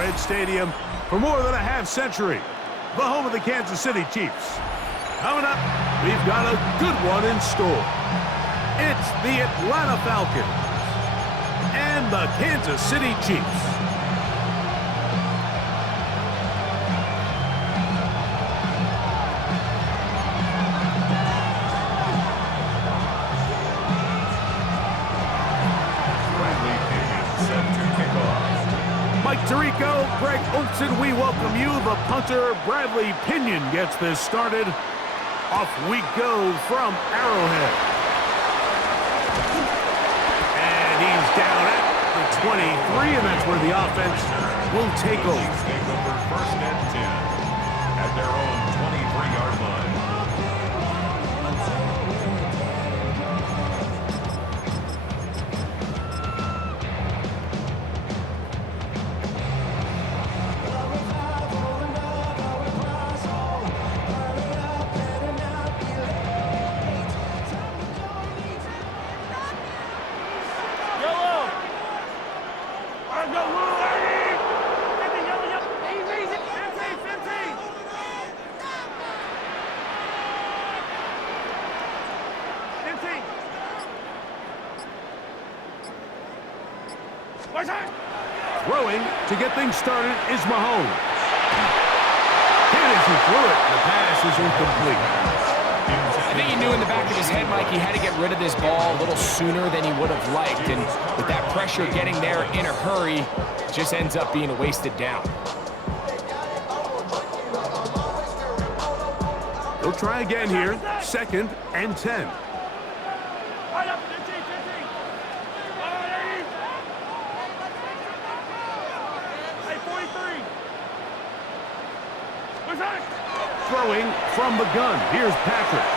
Arrowhead Stadium for more than a half-century, the home of the Kansas City Chiefs. Coming up, we've got a good one in store. It's the Atlanta Falcons and the Kansas City Chiefs. Mike Tirico, Greg Olson, we welcome you. The punter, Bradley Pinion, gets this started. Off we go from Arrowhead. And he's down at the 23, and that's where the offense will take over. First and 10 at their own 23-yard line. Throwing to get things started is Mahomes. Hit as he threw it. The pass is incomplete. I think he knew in the back of his head, Mike, he had to get rid of this ball a little sooner than he would have liked. And with that pressure getting there in a hurry, it just ends up being a wasted down. They'll try again here. 2nd and 10. Throwing from the gun. Here's Patrick.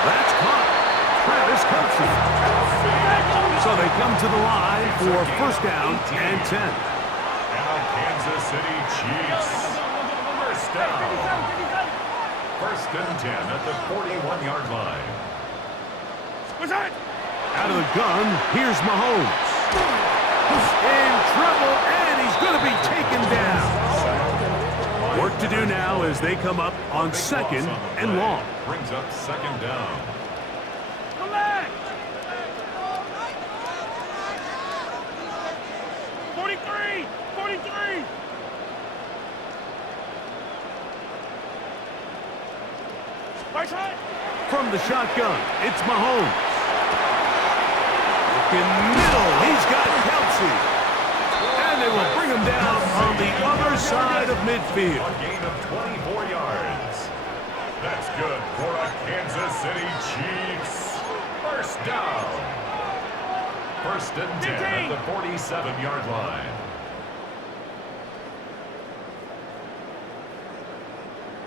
That's caught. Travis Kelce. So they come to the line for first down and 10. Now Kansas City Chiefs. First down. First and 10 at the 41-yard line. Out of the gun, here's Mahomes. In trouble, and he's going to be taken down. Work to do now as they come up on 2nd and long. Brings up 2nd down. Come back! 43! 43! From the shotgun, it's Mahomes. In middle, he's got Kelce. And they will bring him down on the other side of midfield. A gain of 24 yards. That's good for a Kansas City Chiefs. First down. First and 10 at the 47-yard line.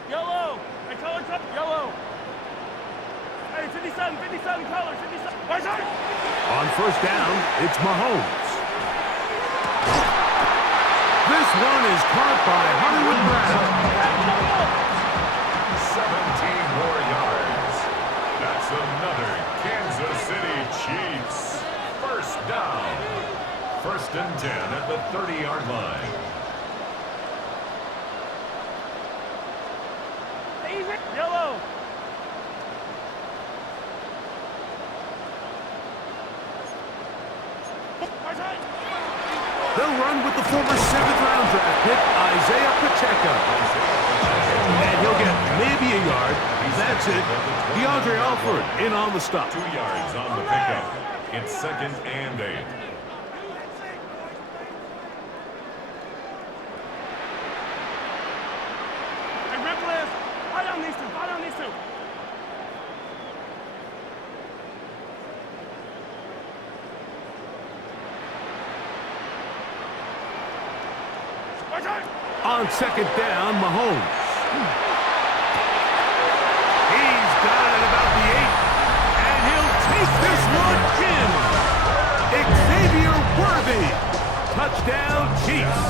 Yellow! I call it yellow! Hey, 57, 57 colors, 57. On first down, it's Mahomes. This one is caught by Hollywood Brown. 17 more yards. That's another Kansas City Chiefs. First down. First and 10 at the 30-yard line. Yellow! They'll run with the former 7th-round draft pick, Isaiah Pacheco. And he'll get maybe a yard. That's it. DeAndre Alford in on the stop. 2 yards on the pickup. It's 2nd and 8. Hey, rip left. Fight on these two. Fight on these two. On 2nd down, Mahomes. He's got it about the 8, and he'll take this one in. Xavier Worthy. Touchdown, Chiefs.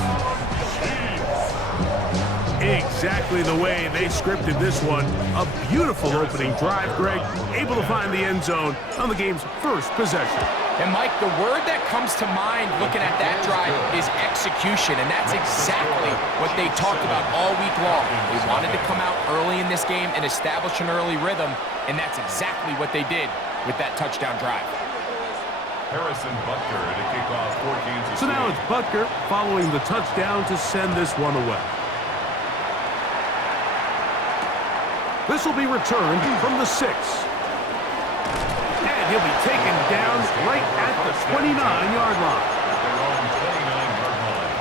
Exactly the way they scripted this one. A beautiful opening drive, Greg. Able to find the end zone on the game's first possession. And, Mike, the word that comes to mind looking at that drive is execution, and that's exactly what they talked about all week long. They wanted to come out early in this game and establish an early rhythm, and that's exactly what they did with that touchdown drive. Harrison Butker to kick off for Kansas City. So now it's Butker following the touchdown to send this one away. This will be returned from the 6. And he'll be taken down right at the 29-yard line. Their own 29-yard line.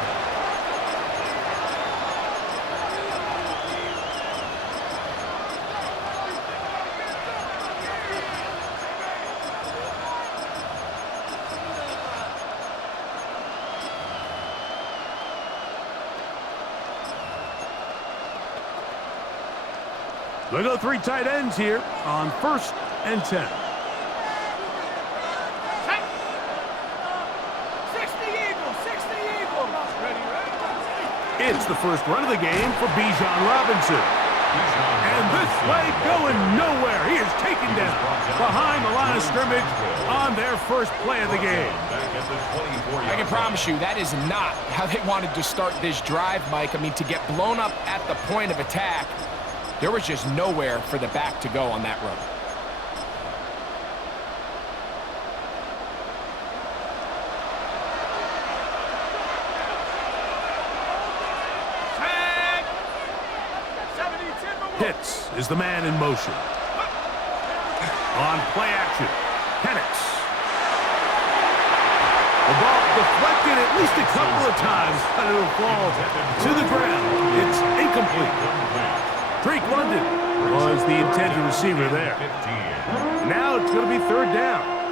They go 3 tight ends here on 1st and 10. It's the first run of the game for Bijan Robinson. And this play going nowhere. He is taken down behind the line of scrimmage on their first play of the game. I can promise you that is not how they wanted to start this drive, Mike. I mean, to get blown up at the point of attack, there was just nowhere for the back to go on that run. Pitts is the man in motion. On play action, Penix. The ball deflected at least a couple of times, but it'll fall to the ground. It's incomplete. Drake London was the intended receiver there. Now it's going to be 3rd down.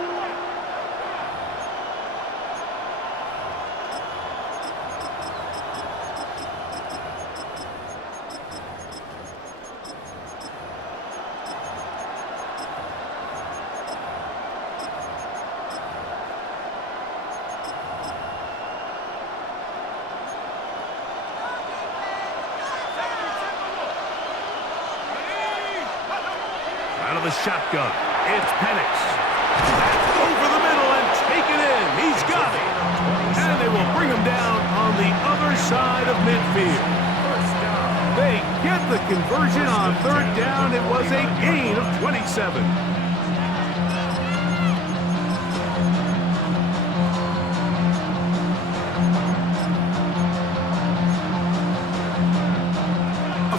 Out of the shotgun, it's Penix. That's over the middle and taken in. He's got it. And they will bring him down on the other side of midfield. They get the conversion on 3rd down. It was a gain of 27.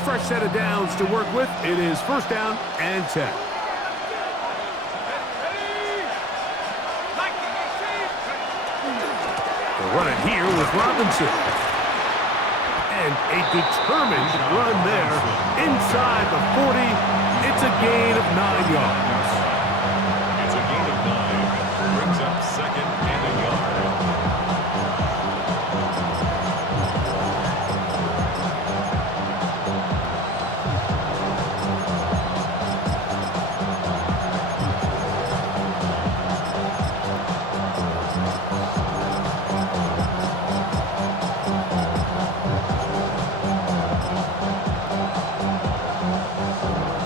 Fresh set of downs to work with. It is 1st down and 10. They're running here with Robinson. And a determined run there inside the 40. It's a gain of 9 yards. It's a gain of 9. Brings up 2nd and a yard.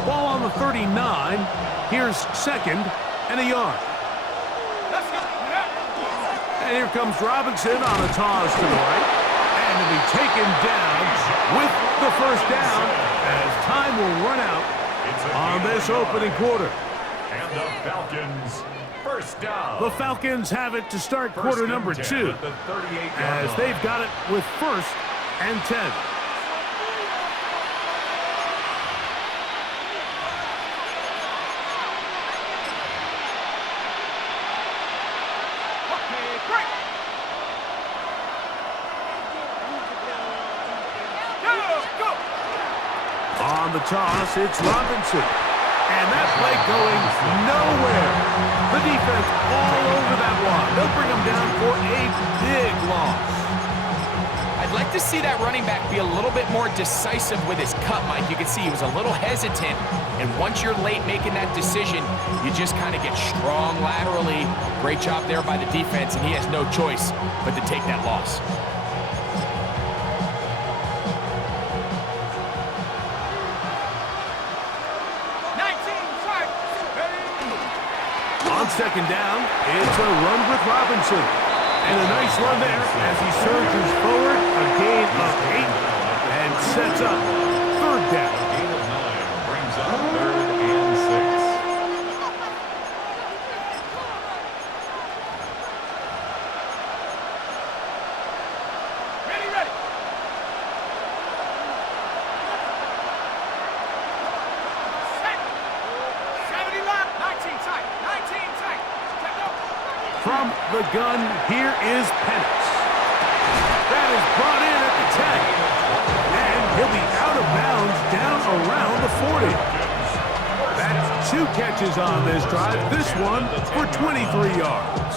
Ball on the 39. Here's 2nd and a yard. And here comes Robinson on a toss to the right. And to be taken down with the 1st down as time will run out on this opening quarter. And the Falcons, 1st down. The Falcons have it to start quarter number 2 as they've got it with 1st and 10. On the toss, it's Robinson. And that play going nowhere. The defense all over that one. They'll bring him down for a big loss. I'd like to see that running back be a little bit more decisive with his cut, Mike. You can see he was a little hesitant. And once you're late making that decision, you just kind of get strong laterally. Great job there by the defense, and he has no choice but to take that loss. second down, it's a run with Robinson. And a nice run there as he surges forward, a gain of 8, and sets up third down. Gain of 9 brings up 3rd and 6. Ready, ready. Set. 70 left. 19 tight. 19 tight. Check out. From the gun, here is Penix. That is brought in at the 10. And he'll be out of bounds down around the 40. That's 2 catches on this drive. This one for 23 yards.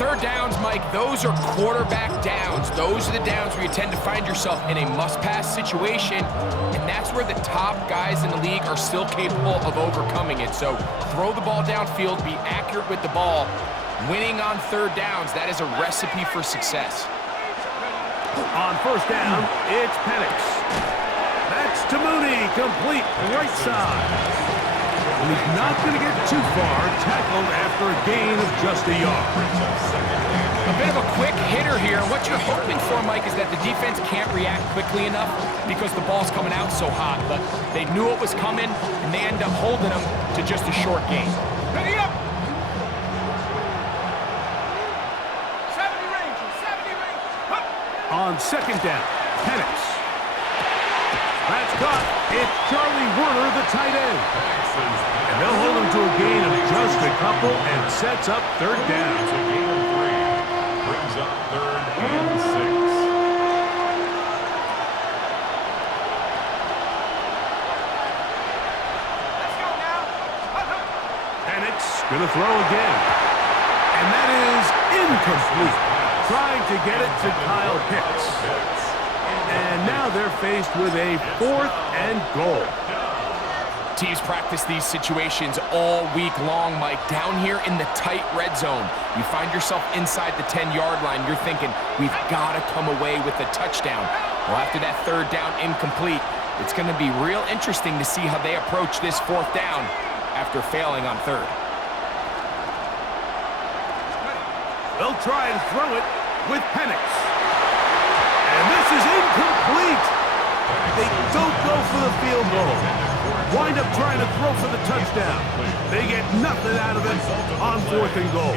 Third downs, Mike, those are quarterback downs. Those are the downs where you tend to find yourself in a must-pass situation, and that's where the top guys in the league are still capable of overcoming it. So throw the ball downfield, be accurate with the ball. Winning on third downs, that is a recipe for success. On first down, it's Penix. That's to Mooney, complete right side. And he's not going to get too far, tackled after a gain of just a yard. A bit of a quick hitter here. What you're hoping for, Mike, is that the defense can't react quickly enough because the ball's coming out so hot. But they knew it was coming, and they end up holding them to just a short gain. Ready up. 70 range. 70 range. Hup. On second down, Penix. That's caught. It's Charlie Werner, the tight end. And they'll hold him to a gain of just a couple and sets up third down. It's a gain of 3. Brings up 3rd and 6. Let's go now. Hup, hup. Penix going to throw again. And that is incomplete. Trying to get it to Kyle Pitts. And now they're faced with a 4th and goal. Teams practice these situations all week long, Mike. Down here in the tight red zone, you find yourself inside the 10-yard line. You're thinking, we've got to come away with a touchdown. Well, after that third down incomplete, it's going to be real interesting to see how they approach this 4th down after failing on 3rd. They'll try and throw it with Penix. And this is incomplete. They don't go for the field goal. Wind up trying to throw for the touchdown. They get nothing out of it on 4th and goal.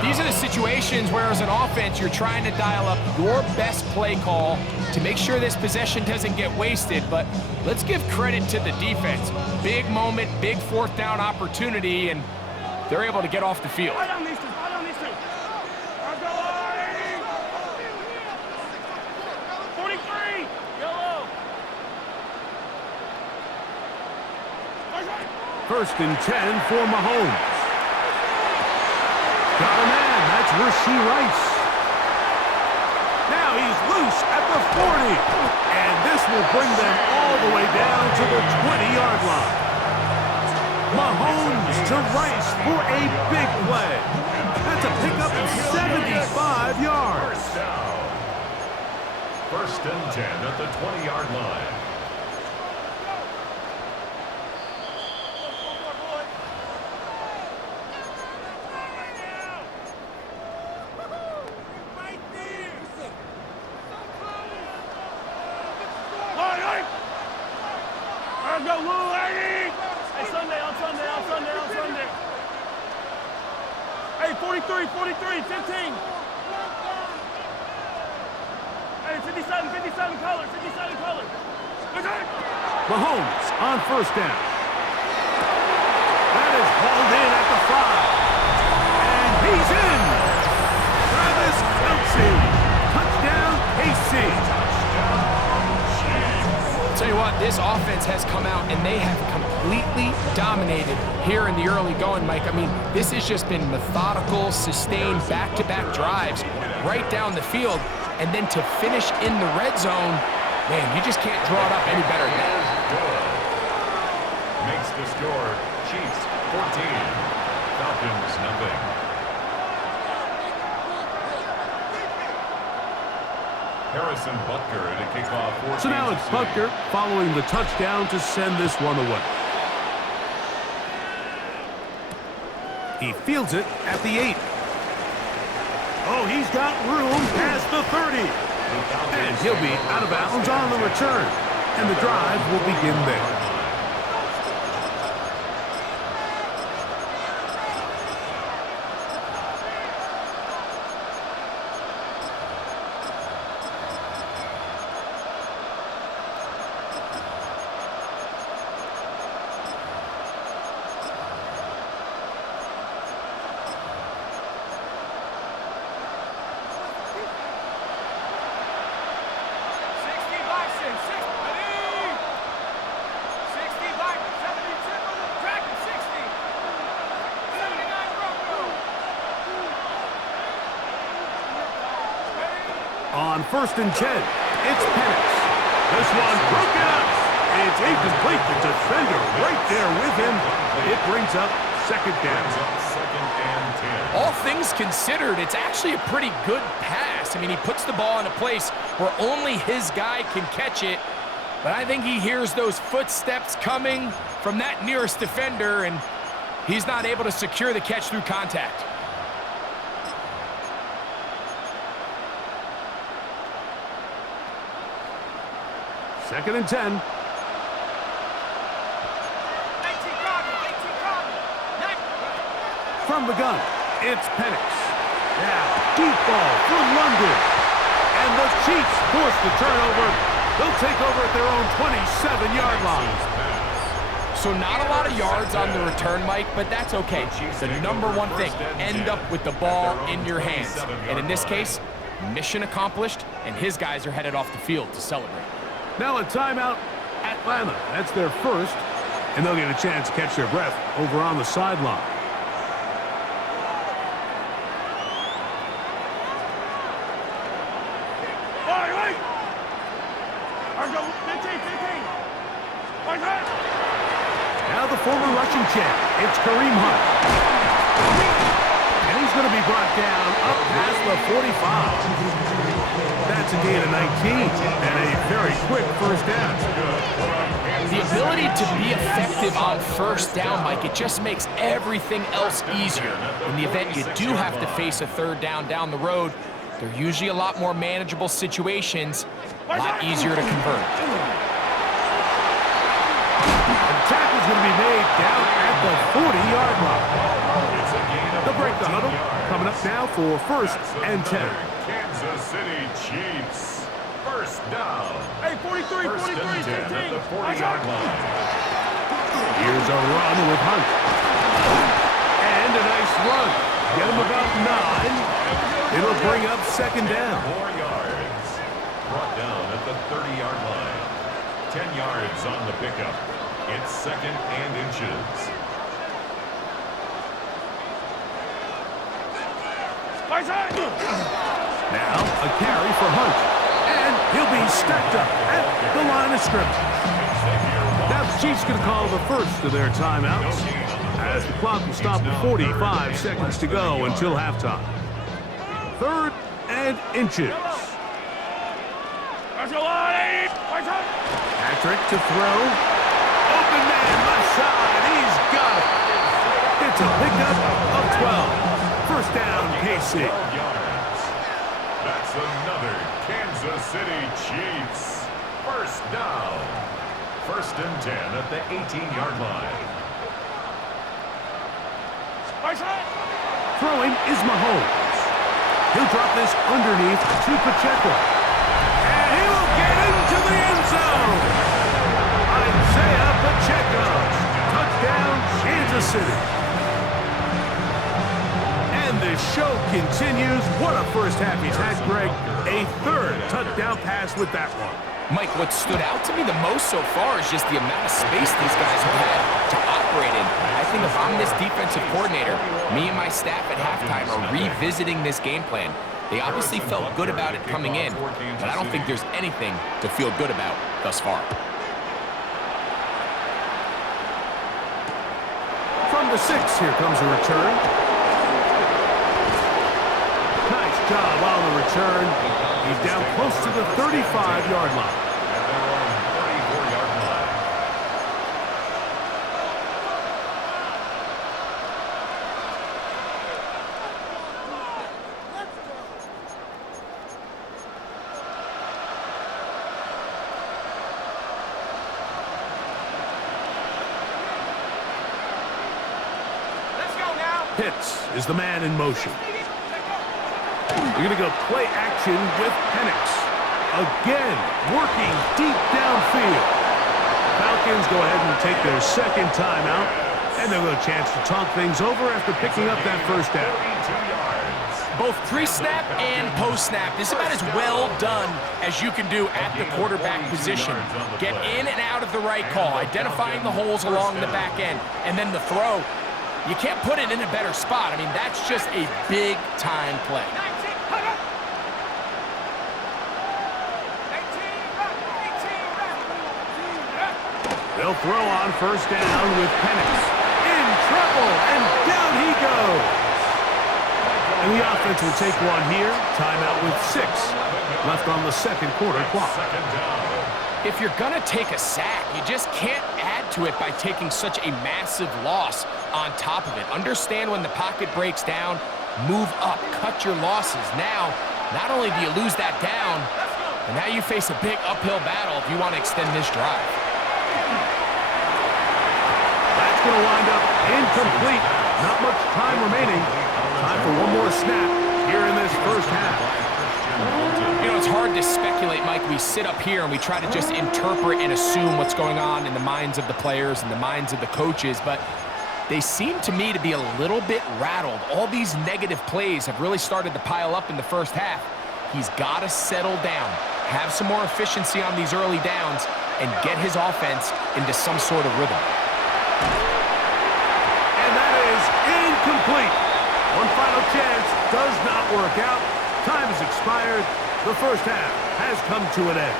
These are the situations where, as an offense, you're trying to dial up your best play call to make sure this possession doesn't get wasted. But let's give credit to the defense. Big moment, big 4th down opportunity, and they're able to get off the field. Right on these two. Right on these two. I'm going. 43. Yellow. First and 10 for Mahomes. Got a man. That's Rashee Rice. Now he's loose at the 40. And this will bring them all the way down to the 20-yard line. Mahomes to Rice for a big play. That's a pickup of 75 yards. First down. First and 10 at the 20-yard line. Go, Lou, Hey, Sunday, on Sunday, on Sunday, on Sunday. Hey, 43, 43, 15. Hey, 57, 57 colors, 57 colors. Mahomes on first down. That is hauled in at the 5. And he's in. Travis Kelce. Touchdown, KC. Tell you what, this offense has come out and they have completely dominated here in the early going, Mike. I mean, this has just been methodical, sustained, back-to-back drives right down the field. And then to finish in the red zone, man, you just can't draw it up any better than that. Makes the score Chiefs 14, Falcons nothing. Harrison Butker to kick off. So now it's Butker following the touchdown to send this one away. He fields it at the 8. Oh, he's got room past the 30. And he'll be out of bounds on the return. And the drive will begin there. On 1st and 10, it's Penix. This one broken up. It's incomplete. The defender right there with him. It brings up 2nd down. All things considered, it's actually a pretty good pass. I mean, he puts the ball in a place where only his guy can catch it. But I think he hears those footsteps coming from that nearest defender, and he's not able to secure the catch through contact. Second and 10. From the gun, it's Penix. Now, deep ball for London. And the Chiefs force the turnover. They'll take over at their own 27-yard line. So not a lot of yards on the return, Mike, but that's okay. The number one thing, end up with the ball in your hands. And in this case, mission accomplished, and his guys are headed off the field to celebrate. Now a timeout, Atlanta. That's their first, and they'll get a chance to catch their breath over on the sideline. Now the former Russian champ, it's Kareem Hunt. And he's going to be brought down up past the 45. That's a gain of 19 and a very quick first down. The ability to be effective on first down, Mike, it just makes everything else easier. In the event you do have to face a 3rd down the road, they're usually a lot more manageable situations, a lot easier to convert. The tackle's going to be made down at the 40-yard line. They'll break the huddle. Coming up now for 1st and 10. Kansas City Chiefs. 1st down. Hey, 43, 43, 10 at the 40-yard line. Here's a run with Hunt. And a nice run. Get him about 9. It'll bring up 2nd down. 4 yards. Brought down at the 30-yard line. 10 yards on the pickup. It's 2nd and inches. Now a carry for Hunt. And he'll be stacked up at the line of scrimmage. Now the Chiefs going to call the first of their timeouts, as the clock will stop with 45 seconds to go until halftime. 3rd and inches. Patrick to throw. Open man left side. He's got it. It's a pickup of 12. 1st down, KC. That's another Kansas City Chiefs. 1st down. 1st and 10 at the 18-yard line. Throwing is Mahomes. He'll drop this underneath to Pacheco. And he'll get into the end zone. Isaiah Pacheco. Touchdown, Kansas City. And the show continues. What a first half he's had, Greg. A 3rd touchdown pass with that one. Mike, what stood out to me the most so far is just the amount of space these guys have had to operate in. I think if I'm this defensive coordinator, me and my staff at halftime are revisiting this game plan. They obviously felt good about it coming in, but I don't think there's anything to feel good about thus far. From the 6, here comes a return. Nice job on the return. He's down close to the 35-yard line. is the man in motion. You're going to go play action with Penix. Again, working deep downfield. Falcons go ahead and take their second timeout, and they'll have a chance to talk things over after picking up that first down. Both pre-snap and post-snap is about as well done as you can do at the quarterback position. Get in and out of the right call, identifying the holes along the back end, and then the throw. You can't put it in a better spot. I mean, that's just a big-time play. They'll throw on first down with Penix. In trouble, and down he goes. And the offense will take one here. Timeout with 6 left on the second quarter clock. If you're going to take a sack, you just can't add to it by taking such a massive loss on top of it. Understand when the pocket breaks down, move up, cut your losses. Now, not only do you lose that down, but now you face a big uphill battle if you want to extend this drive. That's going to wind up incomplete. Not much time remaining. Time for one more snap here in this first half. You know, it's hard to speculate, Mike. We sit up here and we try to just interpret and assume what's going on in the minds of the players and the minds of the coaches, but they seem to me to be a little bit rattled. All these negative plays have really started to pile up in the first half. He's got to settle down, have some more efficiency on these early downs, and get his offense into some sort of rhythm. And that is incomplete. One final chance does not work out. Time has expired. The first half has come to an end.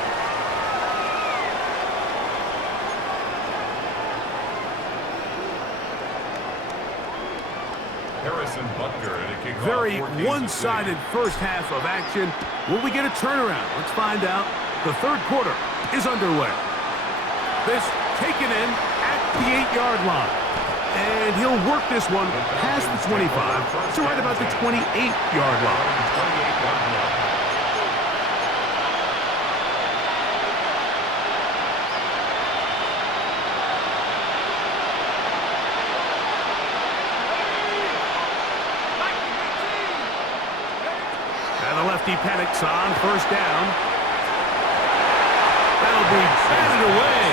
Harrison Butker at a kickoff. Very one-sided first half of action. Will we get a turnaround? Let's find out. The third quarter is underway. This taken in at the 8-yard line. And he'll work this one past the 25 to right about the 28-yard line. And the lefty Penix on first down. That'll be batted away.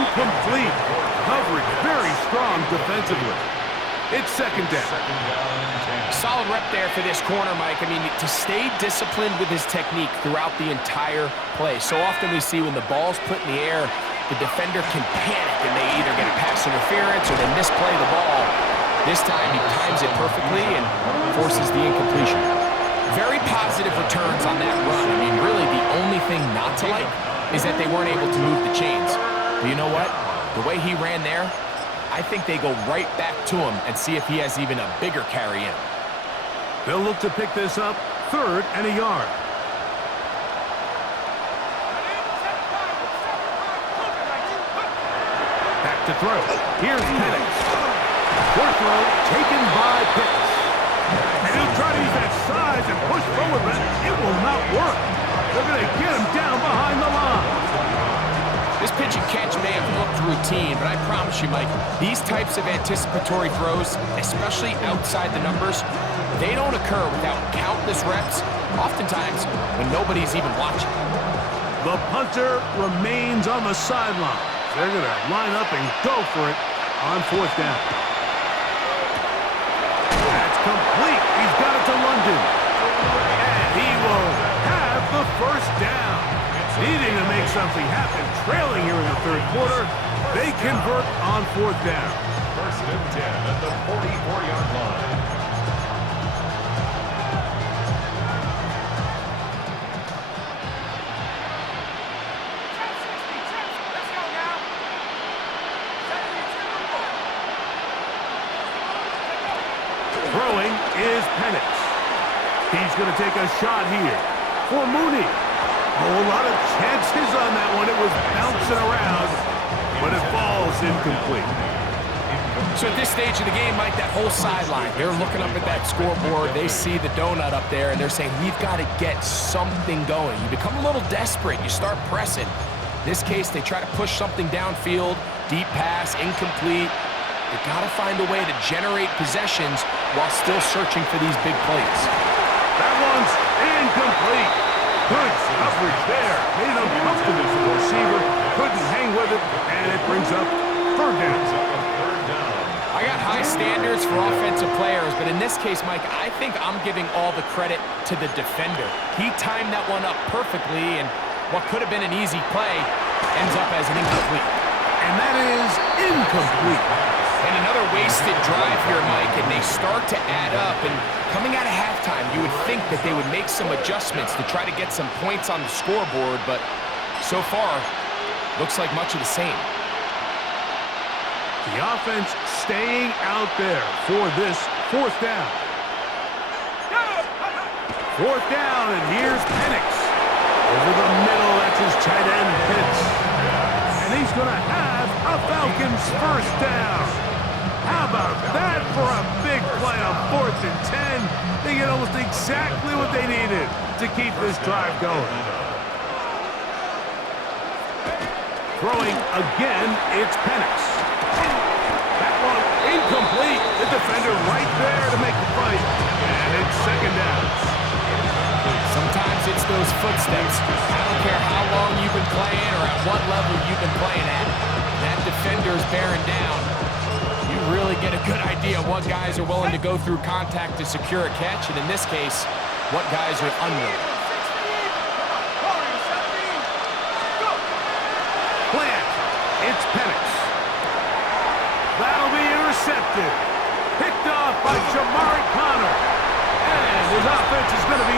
Incomplete. Coverage very strong defensively. It's second down. Solid rep there for this corner, Mike. I mean, to stay disciplined with his technique throughout the entire play. So often we see when the ball's put in the air, the defender can panic and they either get a pass interference or they misplay the ball. This time he times it perfectly and forces the incompletion. Very positive returns on that run. I mean, really the only thing not to like is that they weren't able to move the chains. But you know what? The way he ran there, I think they go right back to him and see if he has even a bigger carry in. They'll look to pick this up, 3rd and a yard. Back to throw. Here's Penix. Short throw taken by Pitts. And he'll try to use that size and push forward, but it will not work. They're going to get him down behind the line. This pitch and catch may have looked routine, but I promise you, Mike, these types of anticipatory throws, especially outside the numbers, they don't occur without countless reps, oftentimes when nobody's even watching. The punter remains on the sideline. They're going to line up and go for it on 4th down. That's complete. He's got it to London. And he will have the first down. Needing to make something happen, trailing here in the 3rd quarter. They convert on 4th down. 1st and 10 at the 44-yard line. Throwing is Penix. He's going to take a shot here for Mooney. A whole lot of chances on that one. It was bouncing around, but it falls incomplete. So at this stage of the game, Mike, that whole sideline, they're looking up at that scoreboard. They see the donut up there, and they're saying, we've got to get something going. You become a little desperate. You start pressing. In this case, they try to push something downfield, deep pass, incomplete. They've got to find a way to generate possessions while still searching for these big plays. That one's incomplete. Good coverage there. Made it uncomfortable for the receiver. Couldn't hang with it, and it brings up third down. I got high standards for offensive players, but in this case, Mike, I think I'm giving all the credit to the defender. He timed that one up perfectly, and what could have been an easy play ends up as an incomplete. And that is incomplete. And another wasted drive here, Mike, and they start to add up. And coming out of halftime, you would think that they would make some adjustments to try to get some points on the scoreboard, but so far, looks like much of the same. The offense staying out there for this fourth down. Fourth down, and here's Penix. Over the middle, that's his tight end, Pitts. And he's going to have a Falcons first down. How about that for a big play on 4th and 10? They get almost exactly what they needed to keep this drive going. Throwing again, it's Penix. That one incomplete. The defender right there to make the fight. And it's second down. Sometimes it's those footsteps. I don't care how long you've been playing or at what level you've been playing at. That defender's bearing down. You really get a good idea of what guys are willing to go through contact to secure a catch, and in this case, what guys are unwilling. Plant. It's Penix. That'll be intercepted. Picked off by Jamari Connor. And his offense is going to be